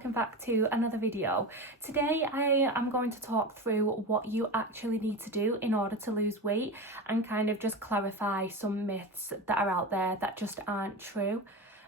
welcome back to another video. Today I am going to talk through what you actually need to do in order to lose weight and kind of just clarify some myths that are out there that just aren't true.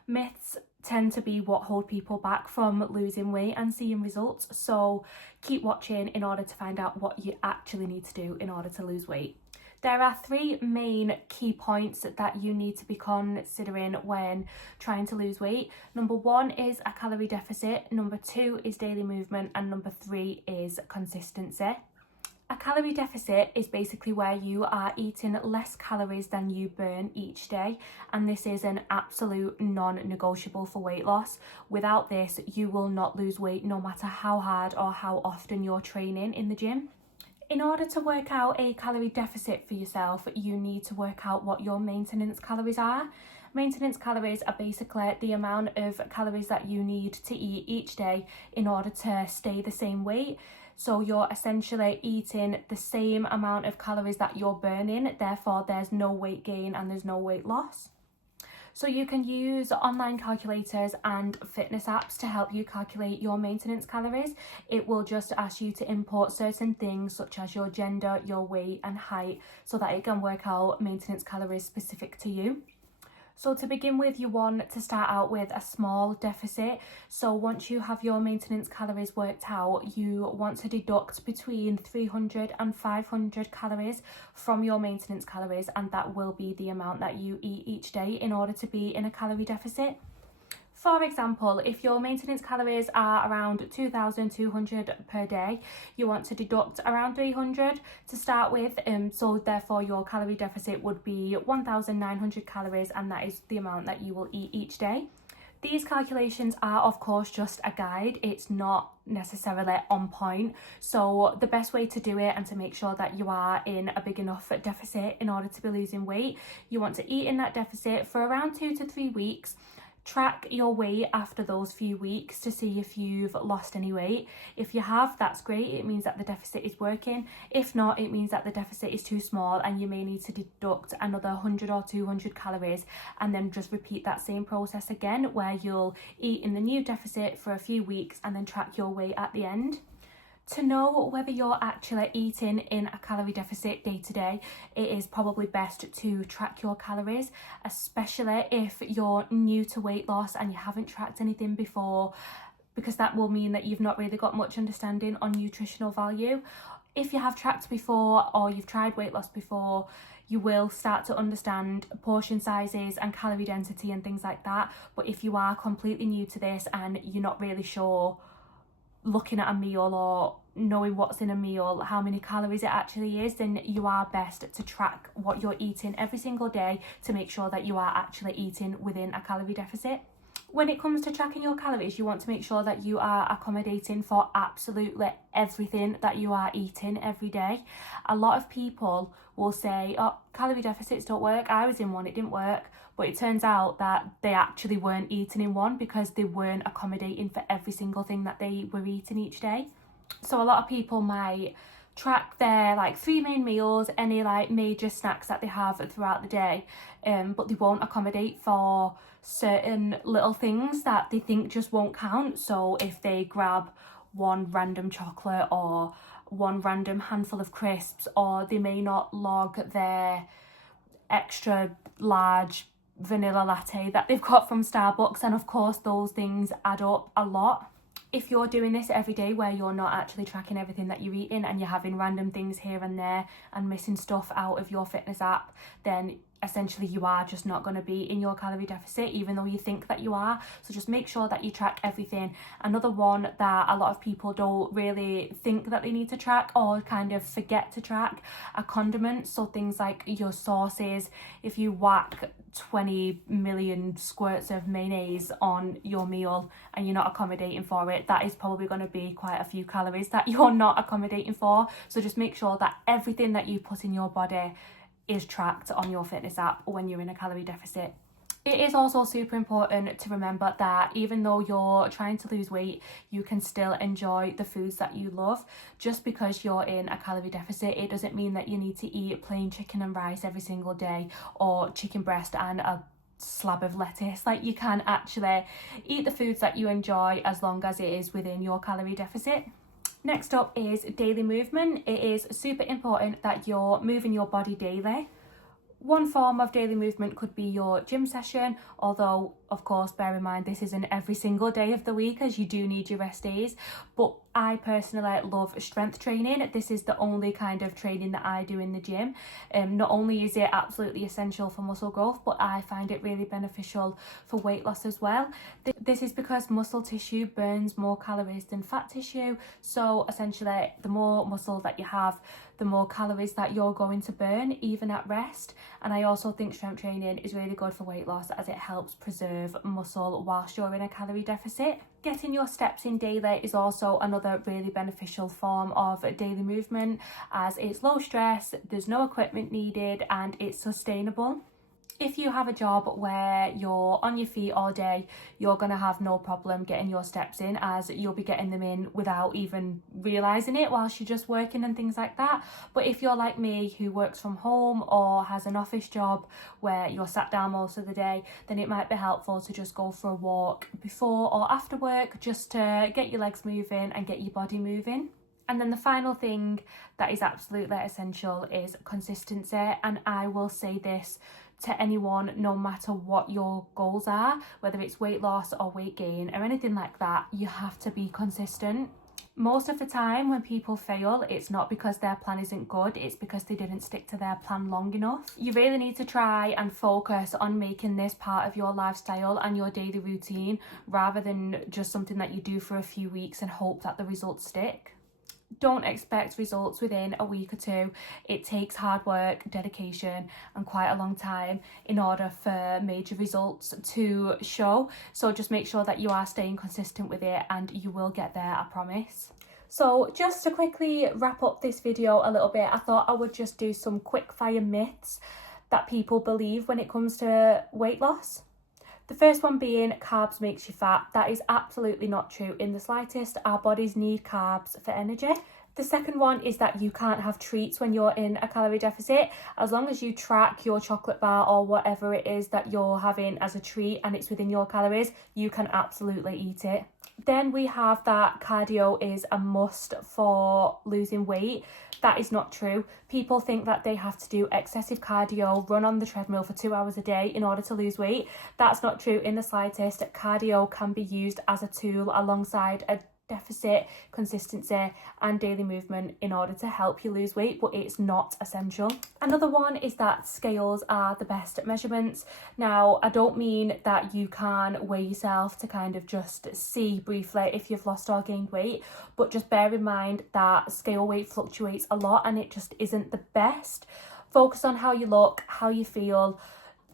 Myths tend to be what hold people back from losing weight and seeing results, so keep watching in order to find out what you actually need to do in order to lose weight. There are three main key points that you need to be considering when trying to lose weight. Number one is a calorie deficit, number two is daily movement, and number three is consistency. A calorie deficit is basically where you are eating less calories than you burn each day, and this is an absolute non-negotiable for weight loss. Without this, you will not lose weight no matter how hard or how often you're training in the gym. In order to work out a calorie deficit for yourself, you need to work out what your maintenance calories are. Maintenance calories are basically the amount of calories that you need to eat each day in order to stay the same weight. So you're essentially eating the same amount of calories that you're burning, therefore there's no weight gain and there's no weight loss. So you can use online calculators and fitness apps to help you calculate your maintenance calories. It will just ask you to input certain things such as your gender, your weight and height so that it can work out maintenance calories specific to you. So to begin with, you want to start out with a small deficit. So once you have your maintenance calories worked out, you want to deduct between 300 and 500 calories from your maintenance calories, and that will be the amount that you eat each day in order to be in a calorie deficit. For example, if your maintenance calories are around 2,200 per day, you want to deduct around 300 to start with, so therefore your calorie deficit would be 1,900 calories, and that is the amount that you will eat each day. These calculations are of course just a guide, it's not necessarily on point, so the best way to do it and to make sure that you are in a big enough deficit in order to be losing weight, you want to eat in that deficit for around 2 to 3 weeks. Track your weight after those few weeks to see if you've lost any weight. If you have, that's great, it means that the deficit is working. If not, it means that the deficit is too small and you may need to deduct another 100 or 200 calories and then just repeat that same process again where you'll eat in the new deficit for a few weeks and then track your weight at the end. To know whether you're actually eating in a calorie deficit day to day, it is probably best to track your calories, especially if you're new to weight loss and you haven't tracked anything before, because that will mean that you've not really got much understanding on nutritional value. If you have tracked before or you've tried weight loss before, you will start to understand portion sizes and calorie density and things like that. But if you are completely new to this and you're not really sure, looking at a meal or knowing what's in a meal, how many calories it actually is, then you are best to track what you're eating every single day to make sure that you are actually eating within a calorie deficit. When it comes to tracking your calories, you want to make sure that you are accommodating for absolutely everything that you are eating every day. A lot of people will say, oh, calorie deficits don't work, I was in one, it didn't work. But it turns out that they actually weren't eating in one because they weren't accommodating for every single thing that they were eating each day. So a lot of people might track their 3 main meals, any major snacks that they have throughout the day, but they won't accommodate for certain little things that they think just won't count. So if they grab one random chocolate or one random handful of crisps, or they may not log their extra large vanilla latte that they've got from Starbucks, and of course those things add up a lot. If you're doing this every day where you're not actually tracking everything that you're eating and you're having random things here and there and missing stuff out of your fitness app, then essentially you are just not going to be in your calorie deficit even though you think that you are. So just make sure that you track everything. Another one that a lot of people don't really think that they need to track or kind of forget to track are condiments. So things like your sauces. If you whack 20 million squirts of mayonnaise on your meal and you're not accommodating for it, that is probably going to be quite a few calories that you're not accommodating for. So just make sure that everything that you put in your body is tracked on your fitness app when you're in a calorie deficit. It is also super important to remember that even though you're trying to lose weight, you can still enjoy the foods that you love. Just because you're in a calorie deficit, it doesn't mean that you need to eat plain chicken and rice every single day or chicken breast and a slab of lettuce. Like, you can actually eat the foods that you enjoy as long as it is within your calorie deficit. Next up is daily movement. It is super important that you're moving your body daily. One form of daily movement could be your gym session, although of course bear in mind this isn't every single day of the week, as you do need your rest days. But I personally love strength training. This is the only kind of training that I do in the gym. Not only is it absolutely essential for muscle growth, but I find it really beneficial for weight loss as well. This is because muscle tissue burns more calories than fat tissue. So essentially, the more muscle that you have, the more calories that you're going to burn, even at rest. And I also think strength training is really good for weight loss, as it helps preserve muscle whilst you're in a calorie deficit. Getting your steps in daily is also another really beneficial form of daily movement, as it's low stress, there's no equipment needed, and it's sustainable. If you have a job where you're on your feet all day, you're going to have no problem getting your steps in, as you'll be getting them in without even realising it whilst you're just working and things like that. But if you're like me, who works from home or has an office job where you're sat down most of the day, then it might be helpful to just go for a walk before or after work, just to get your legs moving and get your body moving. And then the final thing that is absolutely essential is consistency. And I will say this to anyone, no matter what your goals are, whether it's weight loss or weight gain or anything like that, you have to be consistent. Most of the time when people fail, it's not because their plan isn't good, it's because they didn't stick to their plan long enough. You really need to try and focus on making this part of your lifestyle and your daily routine, rather than just something that you do for a few weeks and hope that the results stick. Don't expect results within a week or two. It takes hard work, dedication, and quite a long time in order for major results to show. So just make sure that you are staying consistent with it, and you will get there, I promise. So just to quickly wrap up this video a little bit, I thought I would just do some quick fire myths that people believe when it comes to weight loss. The first one being carbs makes you fat. That is absolutely not true in the slightest. Our bodies need carbs for energy. The second one is that you can't have treats when you're in a calorie deficit. As long as you track your chocolate bar or whatever it is that you're having as a treat and it's within your calories, you can absolutely eat it. Then we have that cardio is a must for losing weight. That is not true. People think that they have to do excessive cardio, run on the treadmill for 2 hours a day in order to lose weight. That's not true in the slightest. Cardio can be used as a tool alongside a deficit, consistency and daily movement in order to help you lose weight, but it's not essential. Another one is that scales are the best measurements. Now, I don't mean that you can weigh yourself to kind of just see briefly if you've lost or gained weight, but just bear in mind that scale weight fluctuates a lot and it just isn't the best. Focus on how you look, how you feel.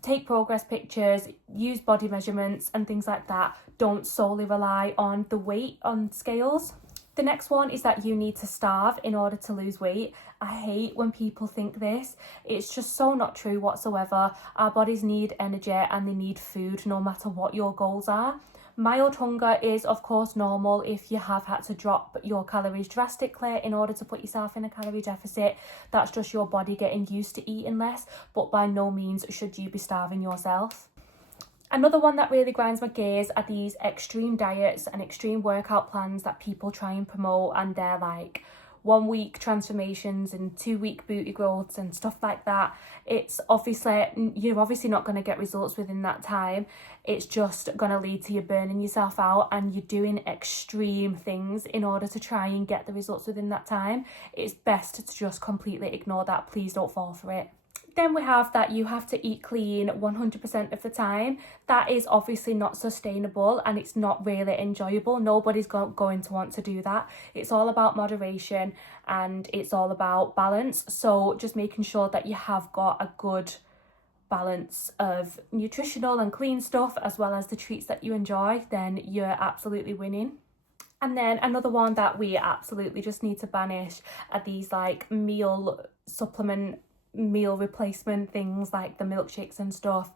Take progress pictures, use body measurements and things like that. Don't solely rely on the weight on scales. The next one is that you need to starve in order to lose weight. I hate when people think this. It's just so not true whatsoever. Our bodies need energy and they need food no matter what your goals are. Mild hunger is of course normal if you have had to drop your calories drastically in order to put yourself in a calorie deficit. That's just your body getting used to eating less, but by no means should you be starving yourself. Another one that really grinds my gears are these extreme diets and extreme workout plans that people try and promote, and they're like 1 week transformations and 2 week booty growths and stuff like that. It's obviously, you're obviously not going to get results within that time. It's just going to lead to you burning yourself out, and you're doing extreme things in order to try and get the results within that time. It's best to just completely ignore that. Please don't fall for it. Then we have that you have to eat clean 100% of the time. That is obviously not sustainable and it's not really enjoyable. Nobody's going to want to do that. It's all about moderation and it's all about balance. So just making sure that you have got a good balance of nutritional and clean stuff as well as the treats that you enjoy, then you're absolutely winning. And then another one that we absolutely just need to banish are these like meal replacement things like the milkshakes and stuff.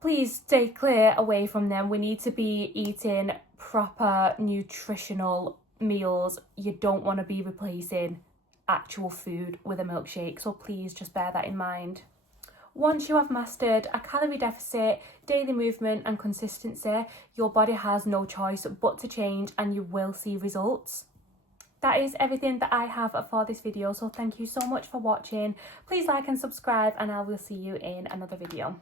Please stay clear away from them. We need to be eating proper nutritional meals. You don't want to be replacing actual food with a milkshake, so please just bear that in mind. Once you have mastered a calorie deficit, daily movement and consistency, your body has no choice but to change and you will see results. That is everything that I have for this video, so thank you so much for watching. Please like and subscribe, and I will see you in another video.